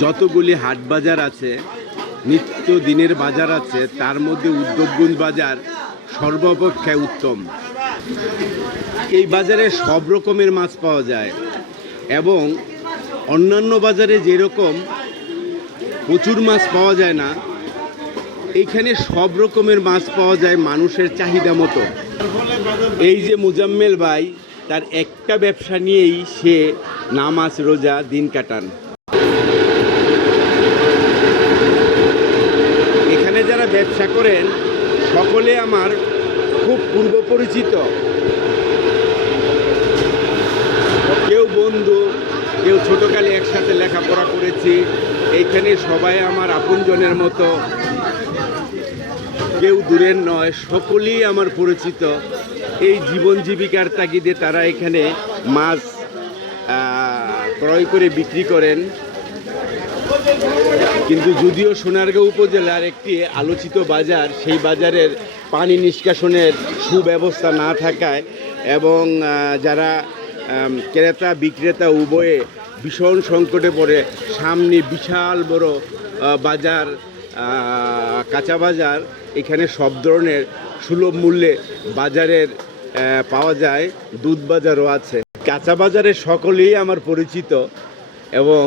যতগুলি হাট বাজার আছে, নিত্য দিনের বাজার আছে, তার মধ্যে উদ্যোগগঞ্জ বাজার সর্বাপেক্ষা উত্তম। এই বাজারে সব রকমের মাছ পাওয়া যায় এবং অন্যান্য বাজারে যেরকম প্রচুর মাছ পাওয়া যায় না, এইখানে সব রকমের মাছ পাওয়া যায় মানুষের চাহিদা মতো। এই যে মুজাম্মেল ভাই, তার একটা ব্যবসা নিয়েই সে নামাজ রোজা দিন কাটান। এখানে যারা ব্যবসা করেন সকলে আমার খুব পূর্ব পরিচিত, কেউ বন্ধু, কেউ ছোটকালে একসাথে লেখাপড়া করেছি। এইখানে সবাই আমার আপনজনের মতো, কেউ দূরের নয়, সকলেই আমার পরিচিত। এই জীবন জীবিকার তাগিদে তারা এখানে মাছ ক্রয় করে বিক্রি করেন। কিন্তু যদিও সোনারগাঁও উপজেলার একটি আলোচিত বাজার, সেই বাজারের পানি নিষ্কাশনের সুব্যবস্থা না থাকায় এবং যারা ক্রেতা বিক্রেতা উভয়ে ভীষণ সংকটে পড়ে, সামনে বিশাল বড় বাজার, কাঁচা বাজার, এখানে সব ধরনের সুলভ মূল্যে বাজারের পাওয়া যায়। দুধ বাজারও আছে। কাঁচা বাজারে সকলেই আমার পরিচিত এবং